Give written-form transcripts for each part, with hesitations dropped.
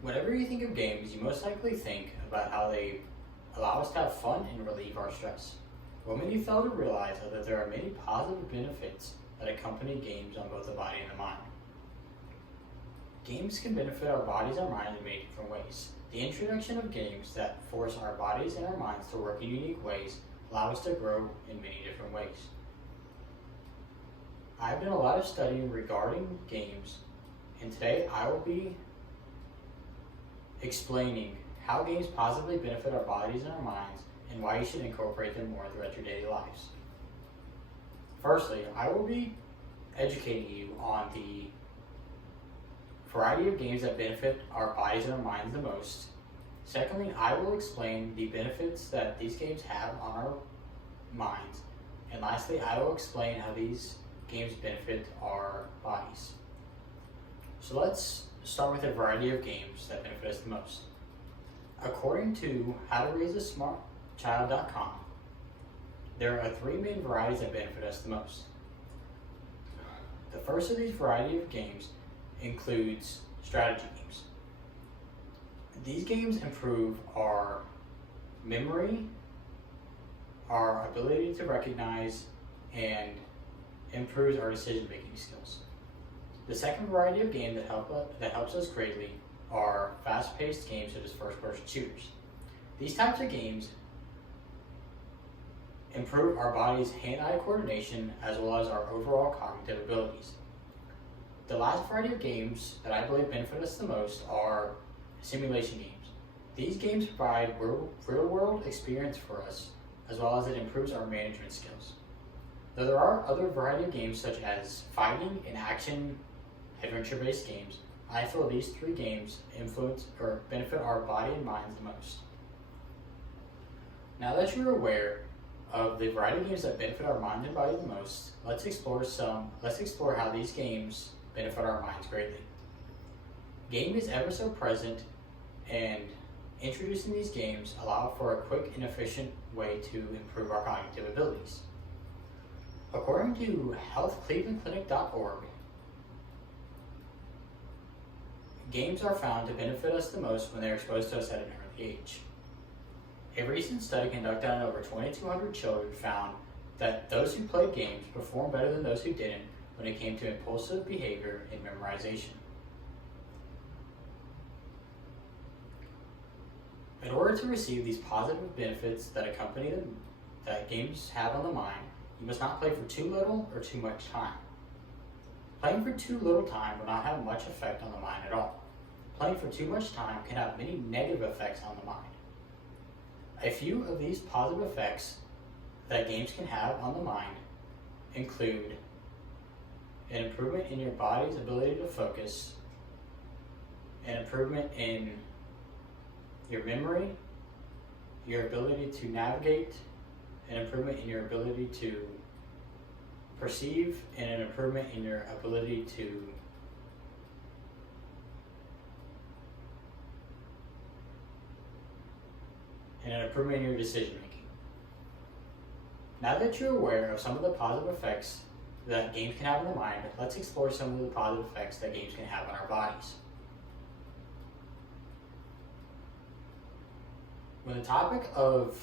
Whenever you think of games, you most likely think about how they allow us to have fun and relieve our stress. What many fail to realize is that there are many positive benefits that accompany games on both the body and the mind. Games can benefit our bodies and minds in many different ways. The introduction of games that force our bodies and our minds to work in unique ways allow us to grow in many different ways. I've done a lot of studying regarding games, and today I will be explaining how games positively benefit our bodies and our minds and why you should incorporate them more throughout your daily lives. Firstly, I will be educating you on the variety of games that benefit our bodies and our minds the most. Secondly, I will explain the benefits that these games have on our minds. And lastly, I will explain how these games benefit our bodies. So let's start with a variety of games that benefit us the most. According to howtoraiseasmartchild.com, there are 3 main varieties that benefit us the most. The first of these variety of games includes strategy games. These games improve our memory, our ability to recognize, and improves our decision-making skills. The second variety of game that helps us greatly are fast-paced games such as first-person shooters. These types of games improve our body's hand-eye coordination as well as our overall cognitive abilities. The last variety of games that I believe benefit us the most are simulation games. These games provide real-world experience for us as well as it improves our management skills. Though there are other variety of games such as fighting and action adventure-based games, I feel these 3 games influence or benefit our body and minds the most. Now that you're aware of the variety of games that benefit our mind and body the most, let's explore how these games benefit our minds greatly. Game is ever so present, and introducing these games allow for a quick and efficient way to improve our cognitive abilities. According to healthclevelandclinic.org, games are found to benefit us the most when they are exposed to us at an early age. A recent study conducted on over 2,200 children found that those who played games performed better than those who didn't when it came to impulsive behavior and memorization. In order to receive these positive benefits that accompany them, that games have on the mind, you must not play for too little or too much time. Playing for too little time will not have much effect on the mind at all. Playing for too much time can have many negative effects on the mind. A few of these positive effects that games can have on the mind include an improvement in your body's ability to focus, an improvement in your memory, your ability to navigate, an improvement in your ability to perceive, and an improvement in your ability to and an improvement in your decision making. Now that you're aware of some of the positive effects that games can have on the mind, let's explore some of the positive effects that games can have on our bodies. When the topic of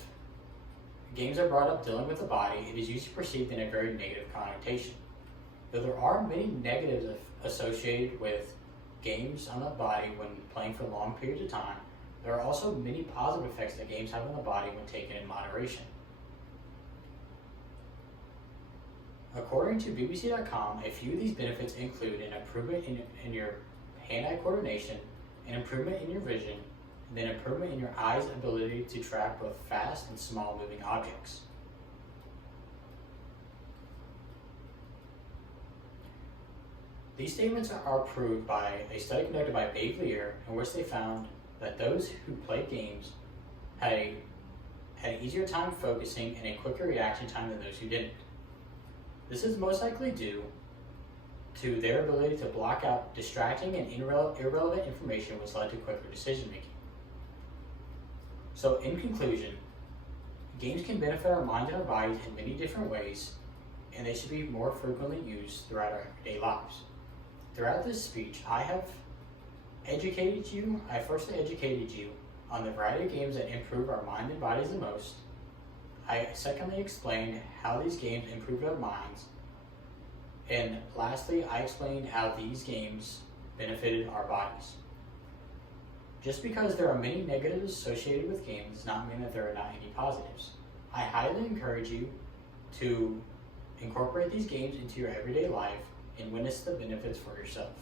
games are brought up dealing with the body, it is usually perceived in a very negative connotation. Though there are many negatives associated with games on the body when playing for long periods of time, there are also many positive effects that games have on the body when taken in moderation. According to BBC.com, a few of these benefits include an improvement in your hand-eye coordination, an improvement in your vision, and then improvement in your eye's ability to track both fast and small moving objects. These statements are proved by a study conducted by Bavelier, in which they found that those who played games had an easier time focusing and a quicker reaction time than those who didn't. This is most likely due to their ability to block out distracting and irrelevant information, which led to quicker decision making. So in conclusion, games can benefit our mind and our bodies in many different ways, and they should be more frequently used throughout our everyday lives. Throughout this speech, I have I firstly educated you on the variety of games that improve our mind and bodies the most. I secondly explained how these games improved our minds. And lastly, I explained how these games benefited our bodies. Just because there are many negatives associated with games does not mean that there are not any positives. I highly encourage you to incorporate these games into your everyday life and witness the benefits for yourself.